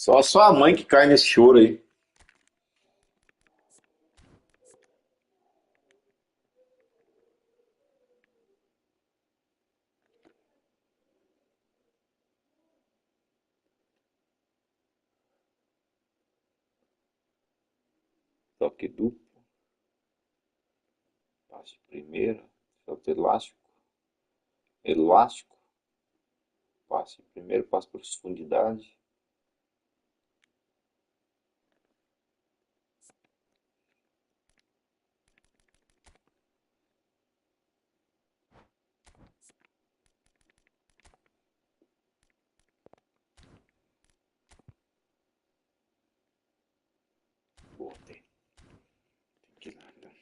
Só a sua mãe que cai nesse choro aí. Toque duplo. Passe primeiro. Salto elástico. Elástico. Passe primeiro, passe por profundidade. Boa, tem que largar.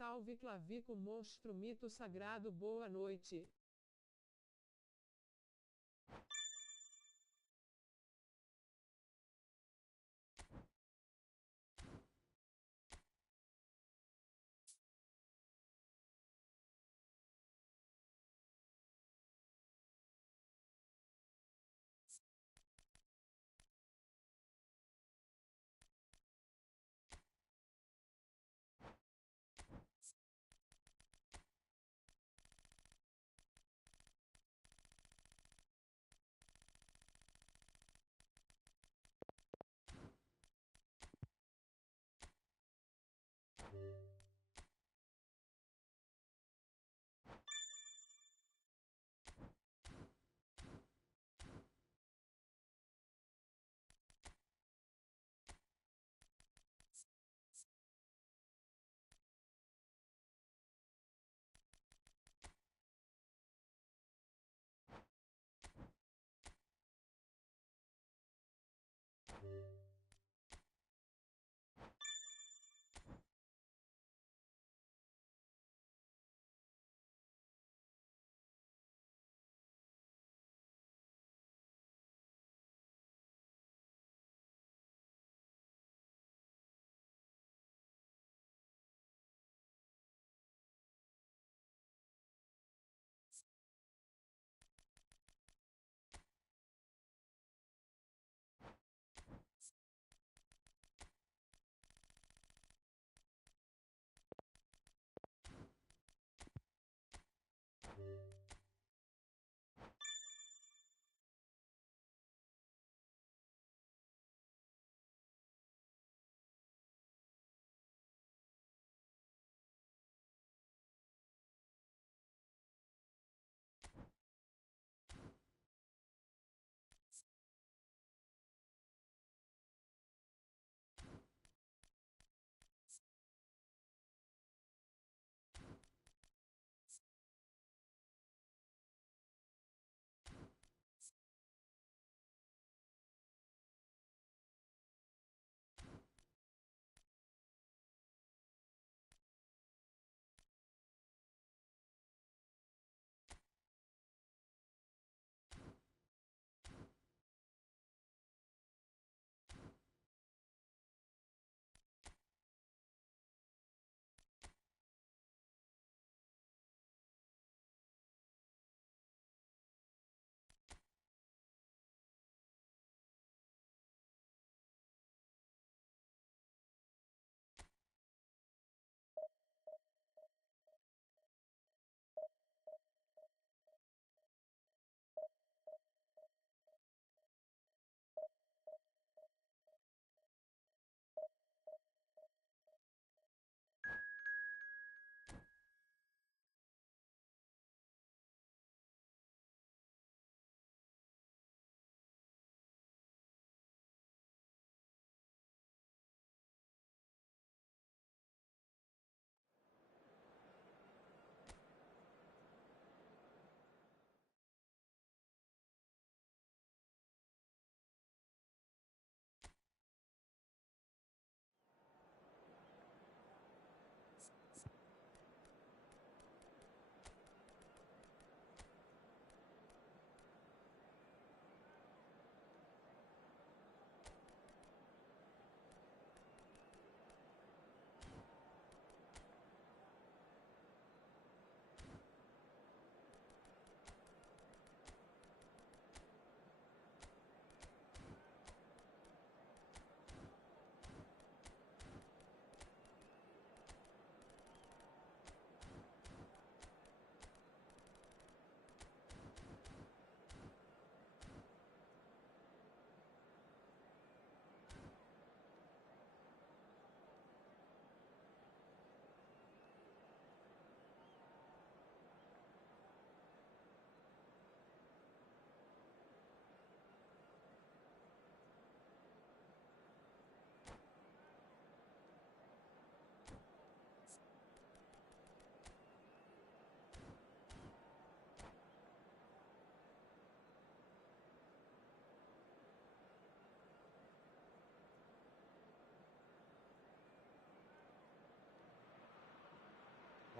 Salve Clavico, monstro, mito sagrado, boa noite.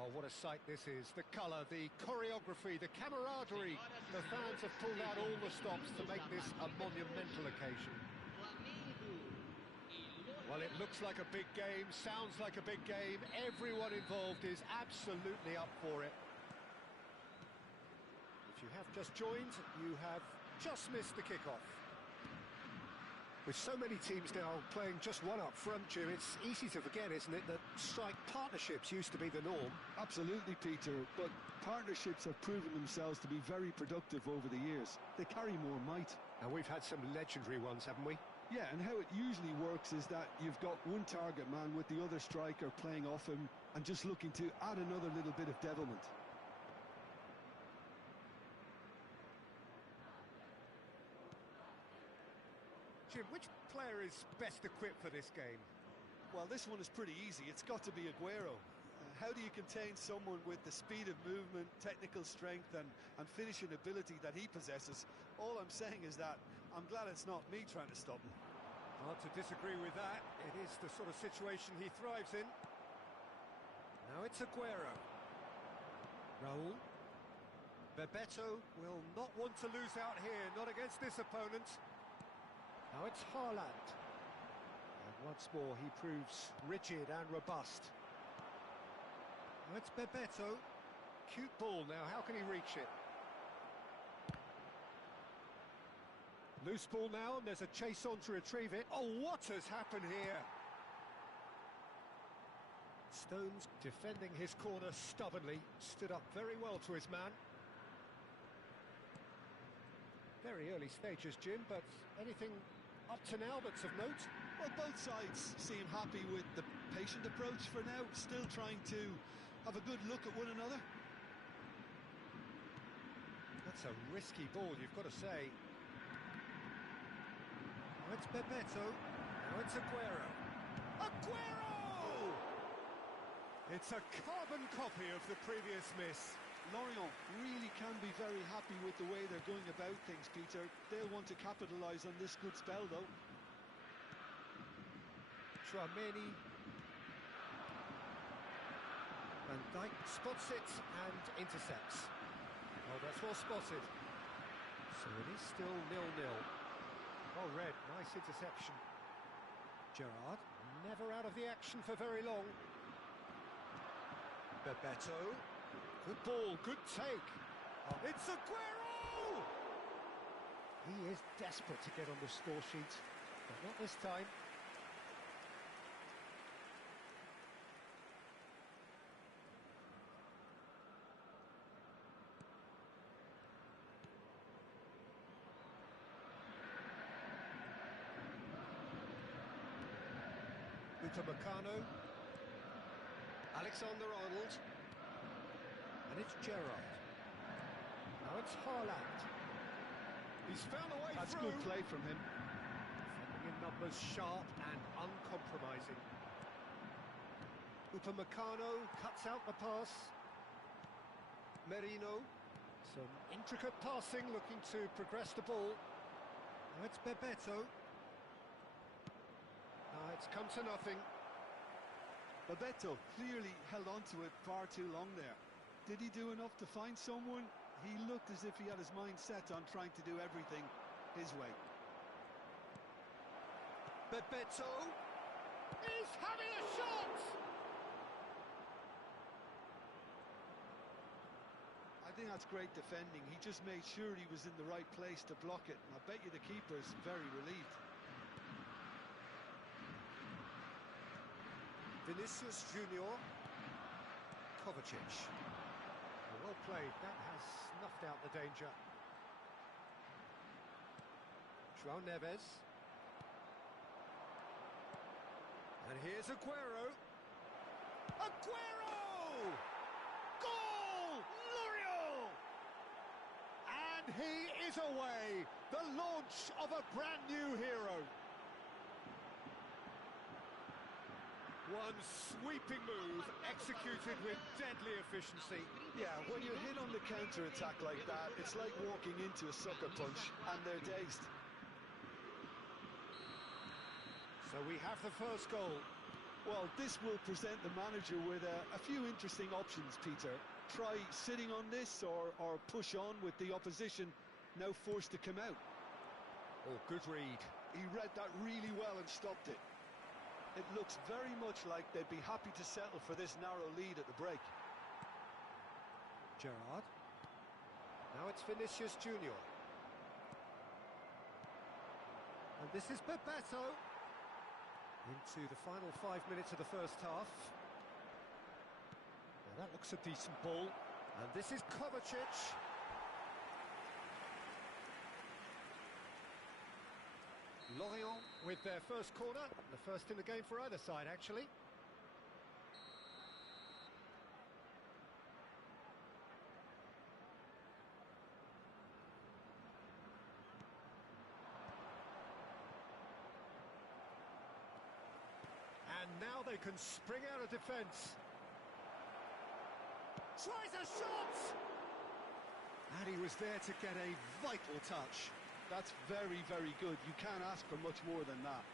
Oh, what a sight this is. The colour, the choreography, the camaraderie. The fans have pulled out all the stops to make this a monumental occasion. Well, it looks like a big game, sounds like a big game. Everyone involved is absolutely up for it. If you have just joined, you have just missed the kickoff. With so many teams now playing just one up front, Jim, it's easy to forget, isn't it, that strike partnerships used to be the norm. Absolutely, Peter, but partnerships have proven themselves to be very productive over the years. They carry more might. And we've had some legendary ones, haven't we? Yeah, and how it usually works is that you've got one target man with the other striker playing off him and just looking to add another little bit of devilment. Jim, which player is best equipped for this game? Well, this one is pretty easy. It's got to be Aguero. How do you contain someone with the speed of movement, technical strength and finishing ability that he possesses? All I'm saying is that I'm glad it's not me trying to stop him. Hard to disagree with that. It is the sort of situation he thrives in. Now it's Aguero. Raul. Bebeto will not want to lose out here, not against this opponent. Now it's Haaland. And once more he proves rigid and robust. Now it's Bebeto. Cute ball now, how can he reach it? Loose ball now, and there's a chase on to retrieve it. Oh, what has happened here? Stones defending his corner stubbornly, stood up very well to his man. Very early stages, Jim, but anything up to now that's of note? Well, both sides seem happy with the patient approach for now, still trying to have a good look at one another. That's a risky ball, you've got to say. Now it's Bebeto. Now it's Aguero. Aguero! It's a carbon copy of the previous miss. Lorient really can be very happy with the way they're going about things, Peter. They'll want to capitalise on this good spell, though. Tchouameni. Van Dijk spots it and intercepts. Oh, that's well spotted. So it is still 0-0. Oh, Red, nice interception. Gerrard, never out of the action for very long. Bebeto. Good ball, good take. Oh, it's Aguero! He is desperate to get on the score sheet, but not this time. Upamecano, Alexander-Arnold, and it's Gerrard. Now it's Haaland. He's found a way That's through. good play from him. Defending in numbers, sharp and uncompromising. Upamecano cuts out the pass. Merino, some intricate passing, looking to progress the ball. Now it's Bebeto. It's come to nothing. Bebeto clearly held on to it far too long there. Did he do enough to find someone? He looked as if he had his mind set on trying to do everything his way. Bebeto is having a shot! I think that's great defending. He just made sure he was in the right place to block it. And I bet you the keeper's very relieved. Vinicius Junior, Kovacic. Well played, that has snuffed out the danger. João Neves. And here's Aguero. Aguero! Goal! L'Oreal! And he is away. The launch of a brand new hero. One sweeping move, executed with deadly efficiency. Yeah, when you hit on the counter-attack like that, it's like walking into a sucker punch, and they're dazed. So we have the first goal. Well, this will present the manager with a few interesting options, Peter. Try sitting on this or push on with the opposition now forced to come out. Oh, good read. He read that really well and stopped it. It looks very much like they'd be happy to settle for this narrow lead at the break. Gerrard. Now it's Vinicius Junior. And this is Bebeto. Into the final 5 minutes of the first half. Well, that looks a decent ball. And this is Kovacic. Lorient with their first corner. The first in the game for either side, actually. And now they can spring out of defence. Tries a shot! And he was there to get a vital touch. That's very, very good. You can't ask for much more than that.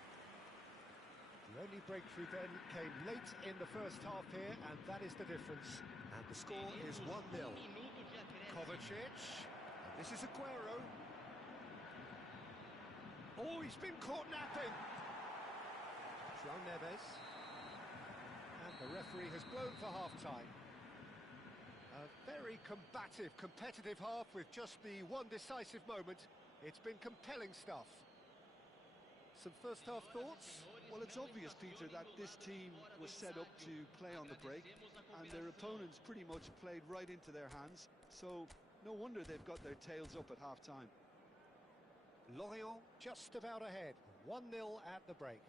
The only breakthrough then came late in the first half here, and that is the difference. And the score is 1-0. Kovacic. And this is Aguero. Oh, he's been caught napping. João Neves. And the referee has blown for half-time. A very combative, competitive half with just the one decisive moment. It's been compelling stuff. Some first-half thoughts? Well, it's obvious, Peter, that this team was set up to play on the break, and their opponents pretty much played right into their hands, so no wonder they've got their tails up at half-time. Lorient just about ahead. 1-0 at the break.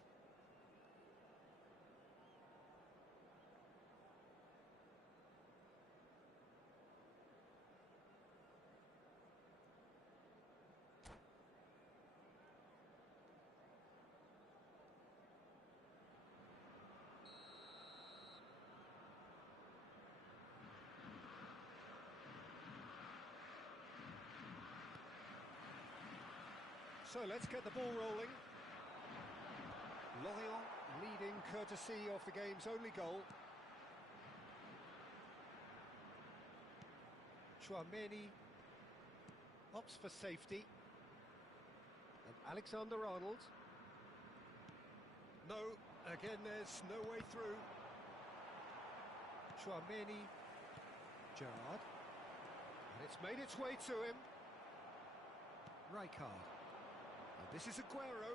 So let's get the ball rolling. Lorient leading courtesy of the game's only goal. Chouameni opts for safety. And Alexander-Arnold. No, again there's no way through. Chouameni. Gerrard. And it's made its way to him. Rijkaard. And this is Aguero,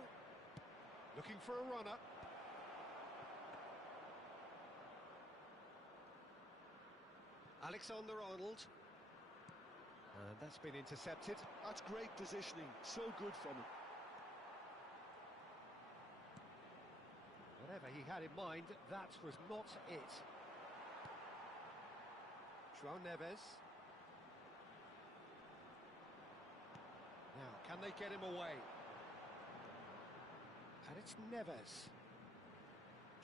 looking for a runner. Alexander-Arnold. And that's been intercepted. That's great positioning, so good from him. Whatever he had in mind, that was not it. João Neves. Now, can they get him away? And it's Neves.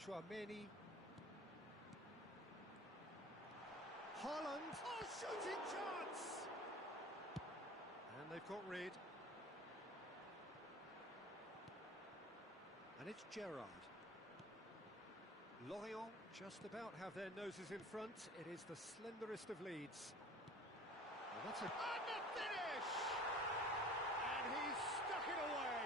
Chouameni. Haaland. Oh, shooting chance! And they've got rid. And it's Gerrard. Lorient just about have their noses in front. It is the slenderest of leads. Well, that's a... And the finish! And he's stuck it away!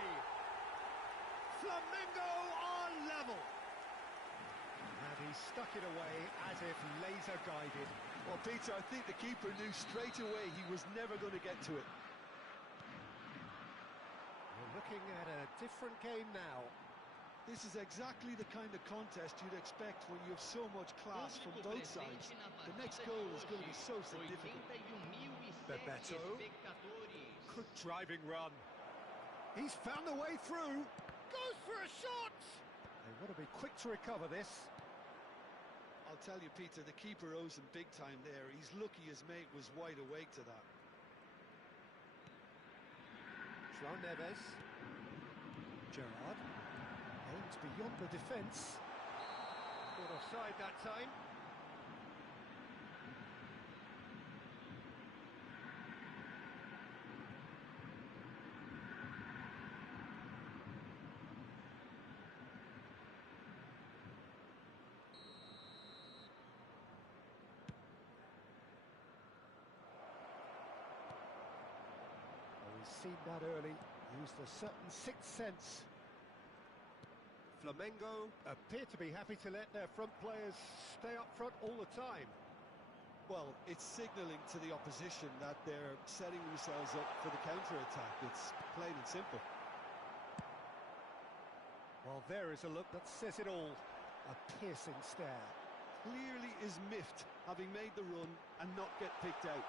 Flamengo are level! And he stuck it away as if laser guided. Well, Peter, I think the keeper knew straight away he was never going to get to it. We're looking at a different game now. This is exactly the kind of contest you'd expect when you have so much class from both sides. The next goal is going to be so significant. Bebeto. Good driving run. He's found a way through. Goes for a shot! They want to be quick to recover this. I'll tell you, Peter, the keeper owes him big time there. He's lucky his mate was wide awake to that. João Neves. Gerrard. Aims beyond the defence. Caught offside that time. seen that early, used a certain sixth sense. Flamengo appear to be happy to let their front players stay up front all the time. Well, it's signalling to the opposition that they're setting themselves up for the counter-attack. It's plain and simple. Well, there is a look that says it all. A piercing stare. Clearly is miffed, having made the run and not get picked out.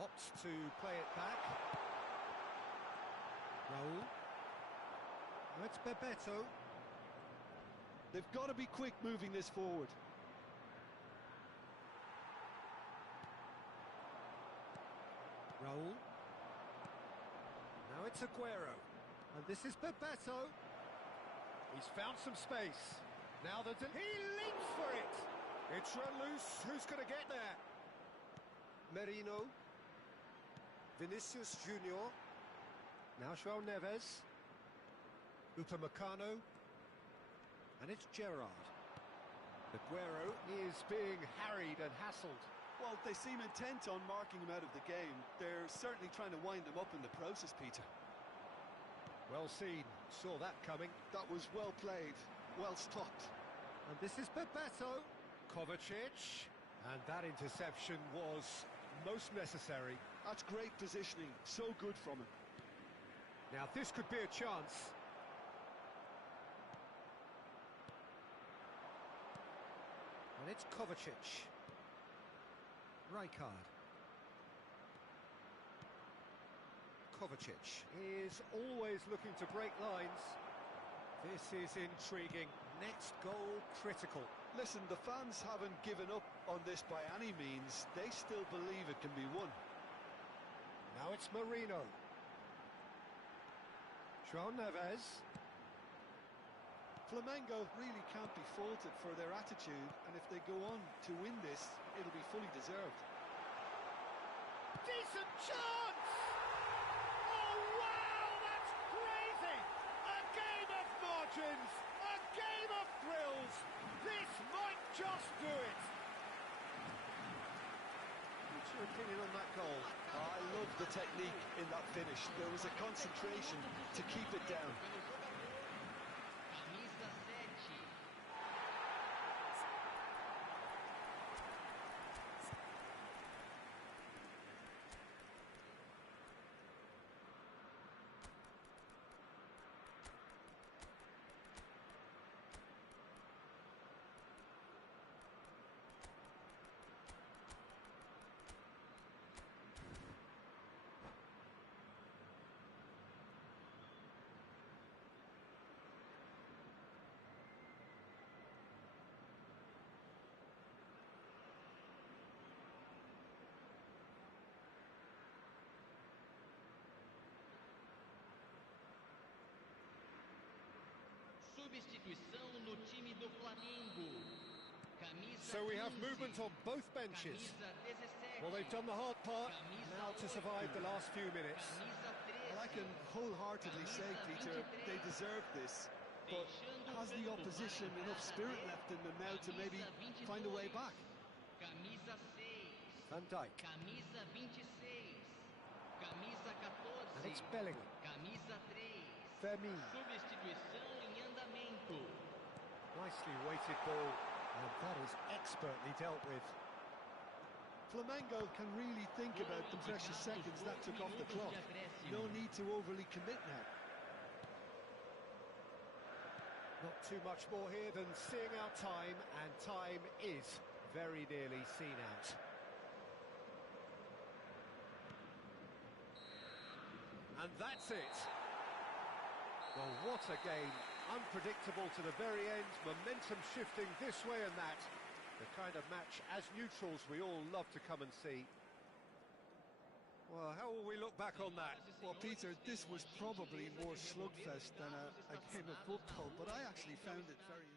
Opts to play it back. Raul. Now it's Bebeto. They've got to be quick moving this forward. Raul. Now it's Aguero. And this is Bebeto. He's found some space. Now he leaps for it. It's run loose. Who's going to get there? Merino. Vinicius Junior. Now João Neves. Upamecano. And it's Gerrard. Aguero is being harried and hassled. Well, they seem intent on marking him out of the game. They're certainly trying to wind him up in the process, Peter. Well seen. Saw that coming. That was well played. Well stopped. And this is Bebeto. Kovacic. And that interception was most necessary. That's great positioning. So good from him. Now this could be a chance. And it's Kovacic. Rijkaard. Kovacic is always looking to break lines. This is intriguing. Next goal critical. Listen, the fans haven't given up on this by any means. They still believe it can be won. Now it's Marino. João Neves. Flamengo really can't be faulted for their attitude, and if they go on to win this, it'll be fully deserved. Decent chance! Oh wow, that's crazy! A game of margins, a game of thrills. This might just do it. What's your opinion on that goal? I love the technique in that finish. There was a concentration to keep it down. Substituição no time do Flamengo. So we have movement on both benches. Well, they've done the hard part, now to survive the last few minutes. Well, I can wholeheartedly say, Peter, they deserve this. But has the opposition enough spirit left in them now to maybe find a way back? Camisa 6. Van Dijk. Camisa 26. Camisa 14. And it's Bellingham. Camisa 3. Firmino. Substituição em andamento. Nicely weighted ball, and that is expertly dealt with. Flamengo can really think about the precious seconds that took off the clock. No need to overly commit now. Not too much more here than seeing out time, and time is very nearly seen out. And that's it. Well, what a game. Unpredictable to the very end, momentum shifting this way and that. The kind of match, as neutrals, we all love to come and see. Well, how will we look back on that? Well, Peter, this was probably more slugfest than a game of football, but I actually found it very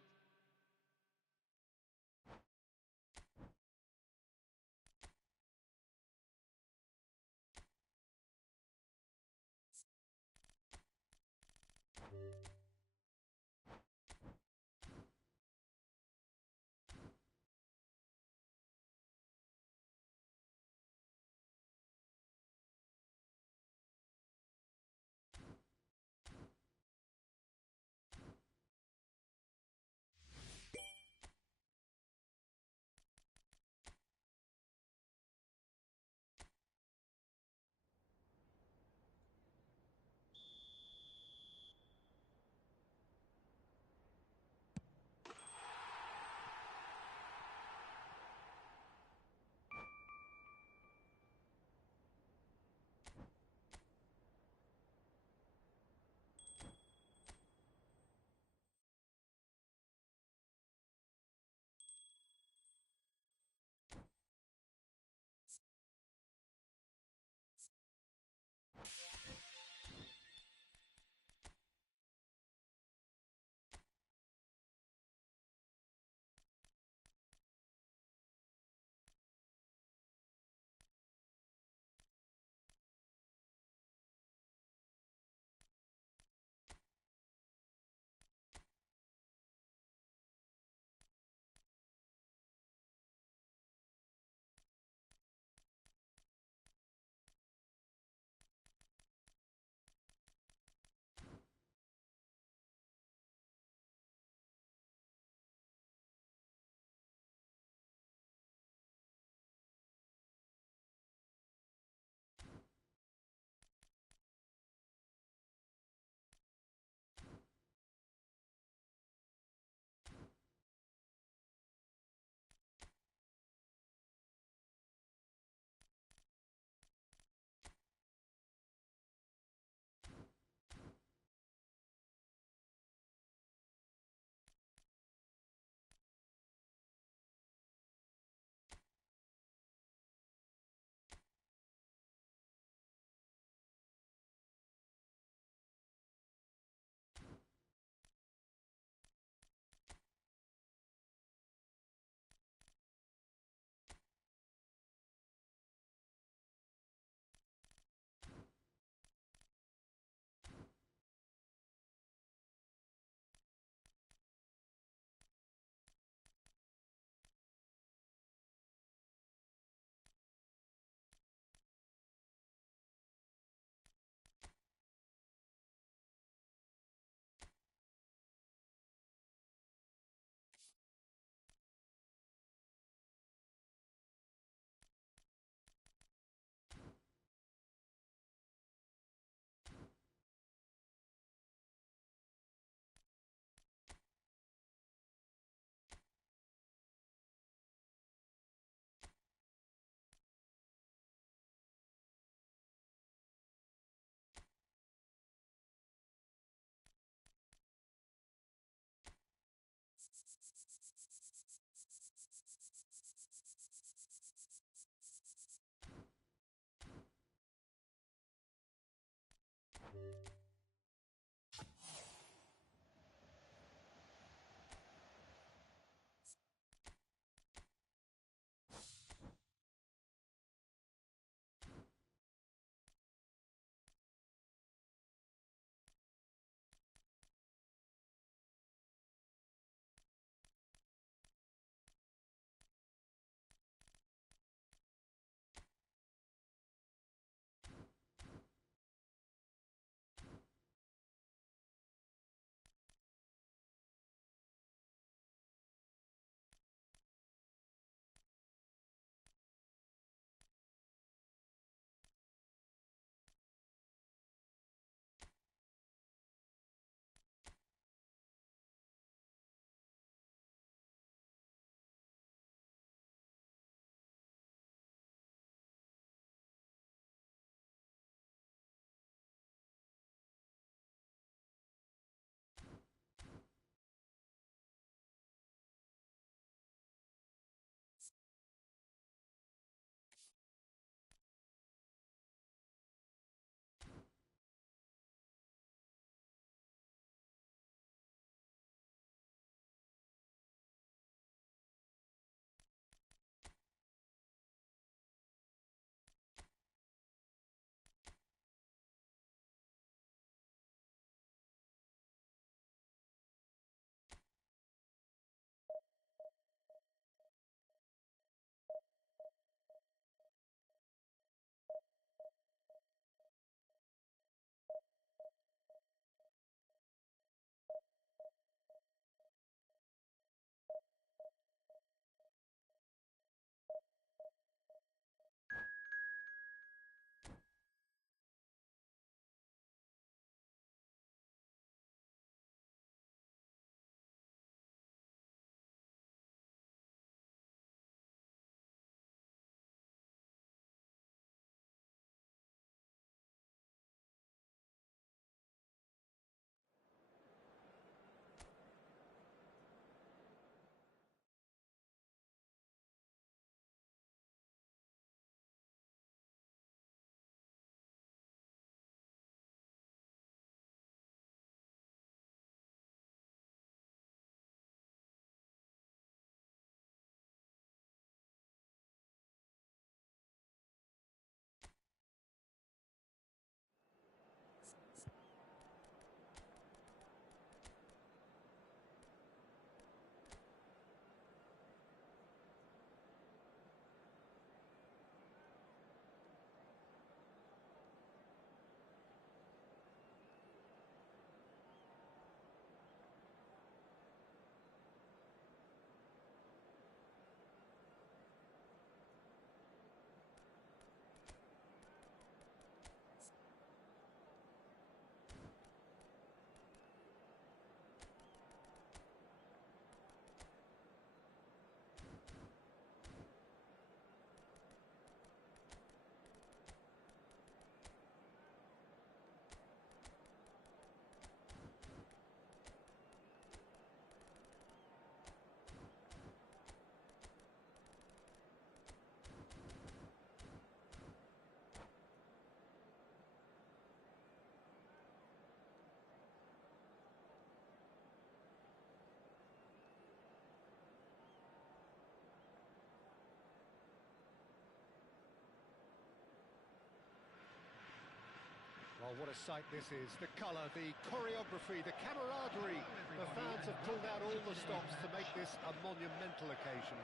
Oh, what a sight this is. The colour, the choreography, the camaraderie. The fans have pulled out all the stops to make this a monumental occasion.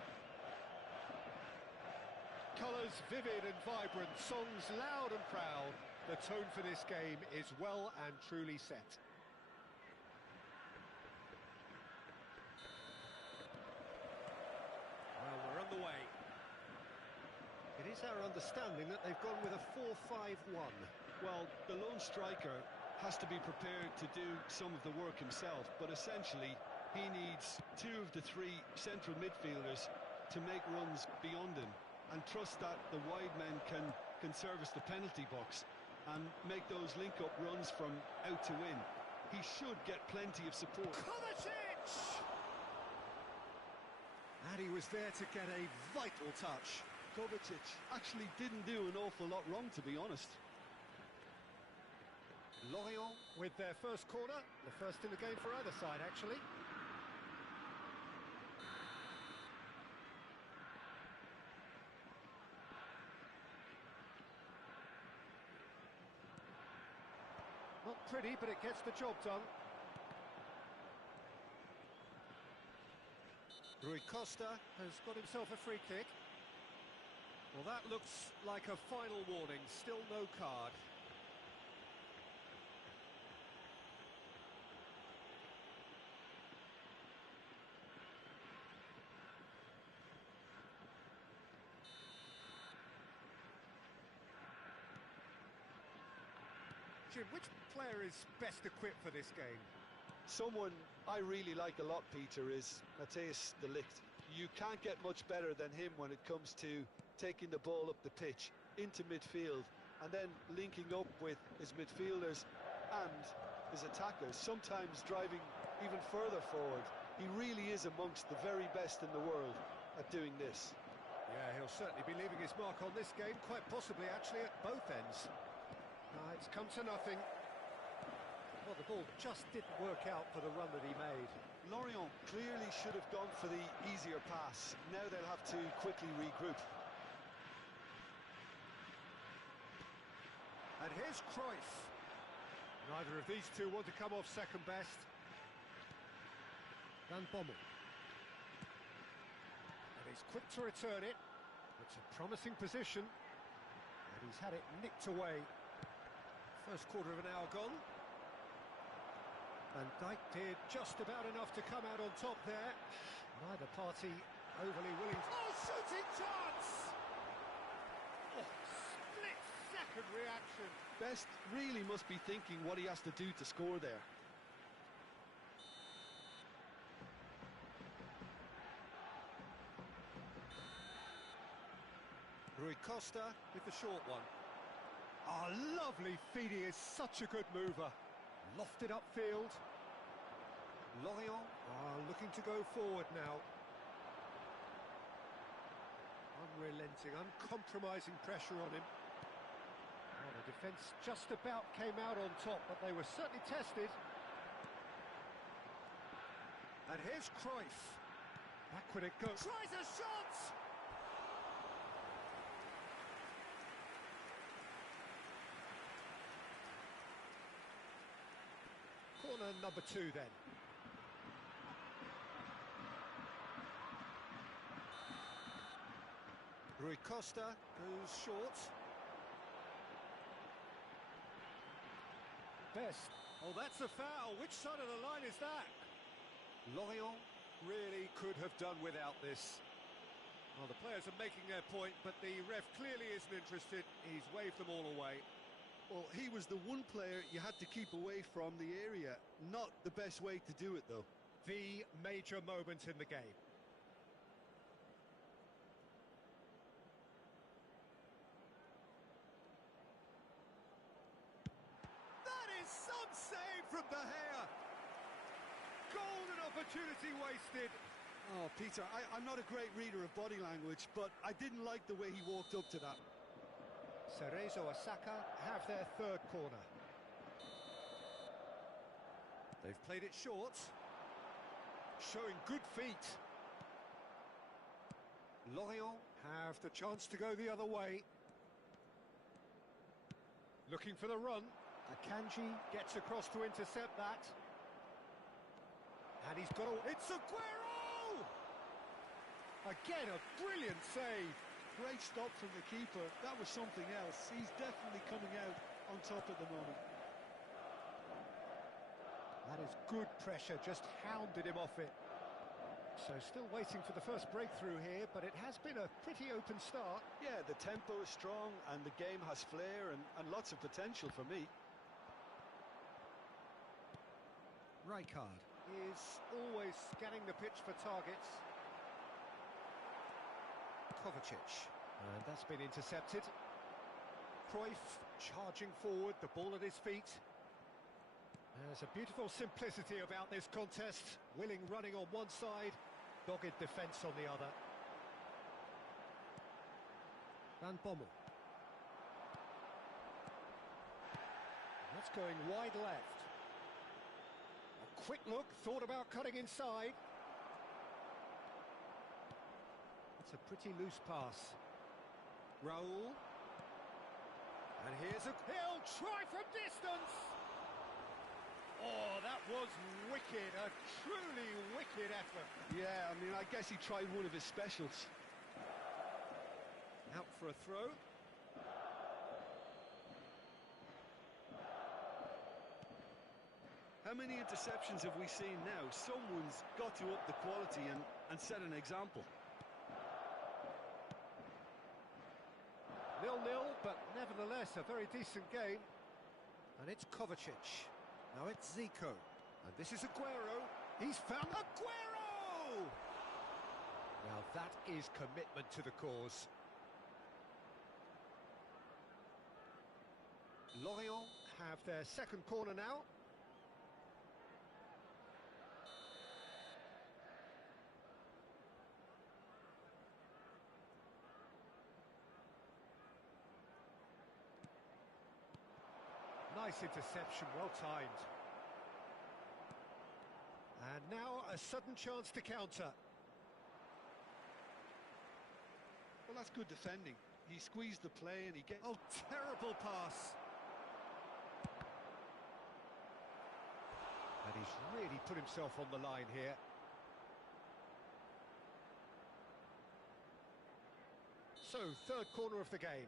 Colours vivid and vibrant, songs loud and proud. The tone for this game is well and truly set. Well, we're underway. It is our understanding that they've gone with a 4-5-1. Well, the lone striker has to be prepared to do some of the work himself, but essentially he needs two of the three central midfielders to make runs beyond him and trust that the wide men can service the penalty box and make those link-up runs from out to in. He should get plenty of support. Kovacic! And he was there to get a vital touch. Kovacic actually didn't do an awful lot wrong, to be honest. Lorient with their first corner, the first in the game for either side, actually. Not pretty, but it gets the job done. Rui Costa has got himself a free kick. Well, that looks like a final warning, still no card. Jim, which player is best equipped for this game? Someone I really like a lot, Peter, is Matthijs de Ligt. You can't get much better than him when it comes to taking the ball up the pitch into midfield and then linking up with his midfielders and his attackers, sometimes driving even further forward. He really is amongst the very best in the world at doing this. Yeah, he'll certainly be leaving his mark on this game, quite possibly actually at both ends. It's come to nothing. Well, the ball just didn't work out for the run that he made. Lorient clearly should have gone for the easier pass. Now they'll have to quickly regroup. And here's Cruyff. Neither of these two want to come off second best. Van Bommel. And he's quick to return it. It's a promising position. And he's had it nicked away. First quarter of an hour gone. And Dijk did just about enough to come out on top there. Neither party overly willing to... Oh, shooting chance! Oh, split-second reaction. Best really must be thinking what he has to do to score there. Rui Costa with the short one. Ah, lovely feed. He is such a good mover. Lofted upfield. Lorient are looking to go forward now. Unrelenting, uncompromising pressure on him. Oh, the defence just about came out on top, but they were certainly tested. And here's Cruyff. Backward it goes. Tries a shot! Corner number 2 then. Rui Costa goes short. Best. Oh, that's a foul. Which side of the line is that? Lorient really could have done without this. Well, the players are making their point, but the ref clearly isn't interested. He's waved them all away. Well, he was the one player you had to keep away from the area. Not the best way to do it, though. The major moment in the game. That is some save from De Gea. Golden opportunity wasted. Oh, Peter, I'm not a great reader of body language, but I didn't like the way he walked up to that. Cerezo Osaka have their third corner. They've played it short. Showing good feet. Lorient have the chance to go the other way. Looking for the run. Akanji gets across to intercept that. And he's got it's Aguero! Again, a brilliant save. Great stop from the keeper. That was something else. He's definitely coming out on top at the moment. That is good pressure, just hounded him off it. So still waiting for the first breakthrough here, but it has been a pretty open start. Yeah, the tempo is strong and the game has flair and lots of potential for me. Rijkaard is always scanning the pitch for targets. Kovacic, and that's been intercepted. Cruyff charging forward, the ball at his feet. There's a beautiful simplicity about this contest. Willing running on one side, dogged defence on the other. Van Bommel. That's going wide left. A quick look, thought about cutting inside. It's a pretty loose pass. Raul. And here's he'll try from distance! Oh, that was wicked, a truly wicked effort. Yeah, I mean, I guess he tried one of his specials. Out for a throw. How many interceptions have we seen now? Someone's got to up the quality and set an example. 0-0, but nevertheless a very decent game. And it's Kovacic. Now it's Zico. And this is Aguero. He's found Aguero! Now that is commitment to the cause. Lorient have their second corner now. Nice interception, well timed. And now a sudden chance to counter. Well, that's good defending. He squeezed the play and he gets... Oh, terrible pass. And he's really put himself on the line here. So, third corner of the game.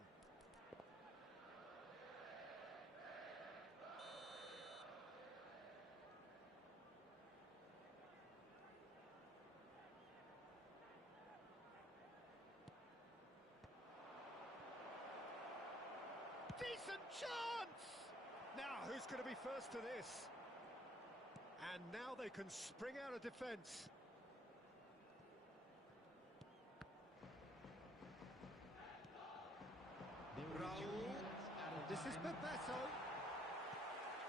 Decent chance! Now, who's going to be first to this? And now they can spring out of defence. Raul. This is Bebeto.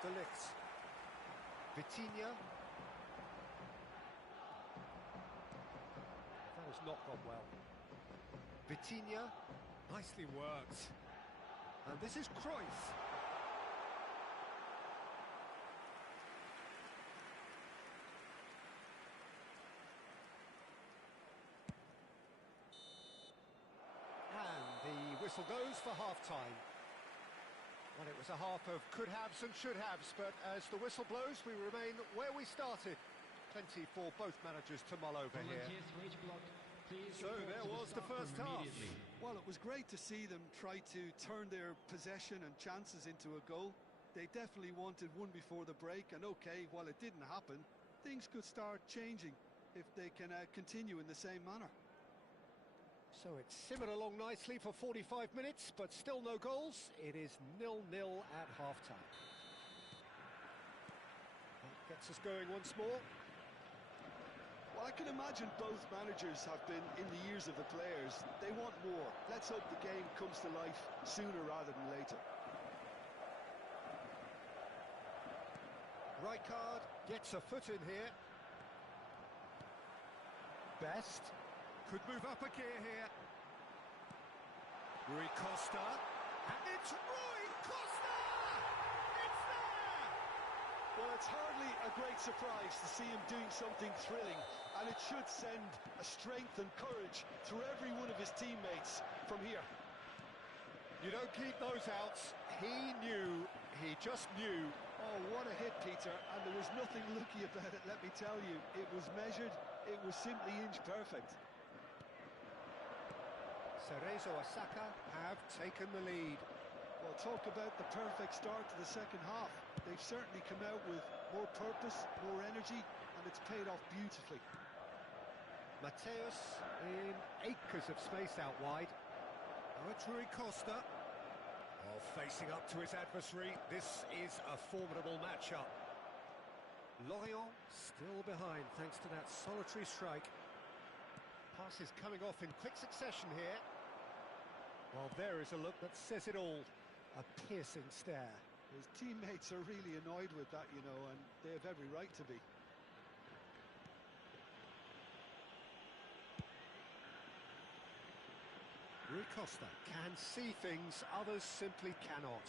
De Ligt. Vitinha. That has not gone well. Vitinha. Nicely worked. And this is Cruyff. And the whistle goes for half-time. Well, it was a half of could-haves and should-haves, but as the whistle blows, we remain where we started. Plenty for both managers to mull over here. So there was the first half. Well, it was great to see them try to turn their possession and chances into a goal. They definitely wanted one before the break, and okay, while it didn't happen, things could start changing if they can continue in the same manner. So it's simmered along nicely for 45 minutes, but still no goals. It is 0-0 at half-time. That gets us going once more. Well, I can imagine both managers have been in the ears of the players. They want more. Let's hope the game comes to life sooner rather than later. Rijkaard gets a foot in here. Best. Could move up a gear here. Rui Costa. And it's Rui Costa! It's there! Well, it's hardly a great surprise to see him doing something thrilling, and it should send a strength and courage through every one of his teammates from here. You don't keep those outs. He knew he just knew. Oh, what a hit, Peter, and there was nothing lucky about it, let me tell you. It was measured, it was simply inch perfect. Cerezo Osaka have taken the lead. Well, talk about the perfect start to the second half. They've certainly come out with more purpose, more energy, and it's paid off beautifully. Mateus in acres of space out wide. Now it's Rui Costa. While facing up to his adversary, this is a formidable matchup. Lorient still behind thanks to that solitary strike. Pass is coming off in quick succession here. Well, there is a look that says it all. A piercing stare. His teammates are really annoyed with that, you know, and they have every right to be. Rui Costa can see things others simply cannot.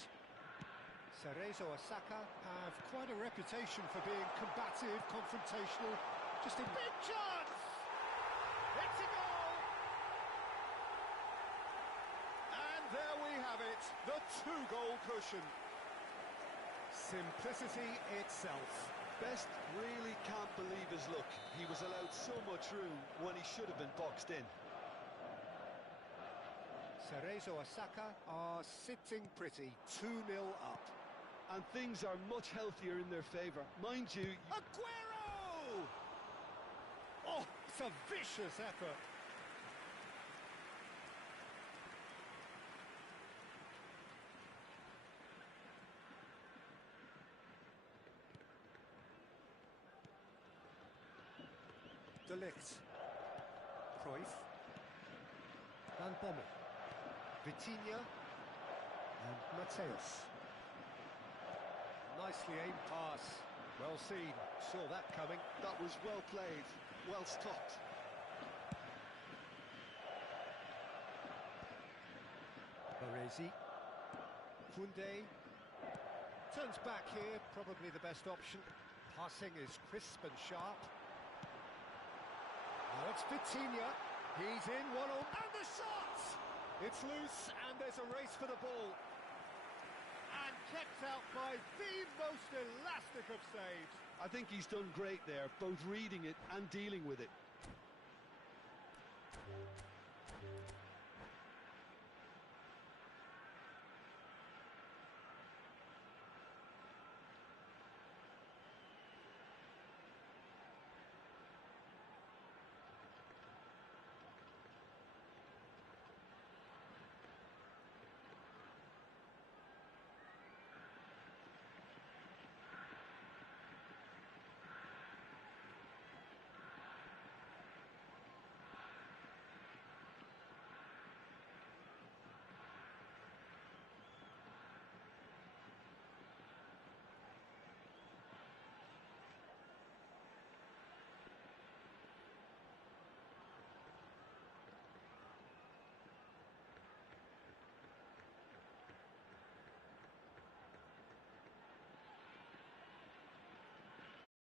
Cerezo Osaka have quite a reputation for being combative, confrontational. Just a big chance! It's a goal! And there we have it, the two-goal cushion. Simplicity itself. Best really can't believe his luck. He was allowed so much room when he should have been boxed in. Cerezo Osaka are sitting pretty, 2-0 up. And things are much healthier in their favour. Mind you... Aguero! Oh, it's a vicious effort. De Ligt. Cruyff. Van Bommel. Vitinha. And Mateus. Nicely aimed pass. Well seen. Saw that coming. That was well played. Well stopped. Baresi. Koundé. Turns back here. Probably the best option. Passing is crisp and sharp. Now it's Vitinha. He's in 1-0. And the shot! It's loose and there's a race for the ball. And kept out by the most elastic of saves. I think he's done great there, both reading it and dealing with it.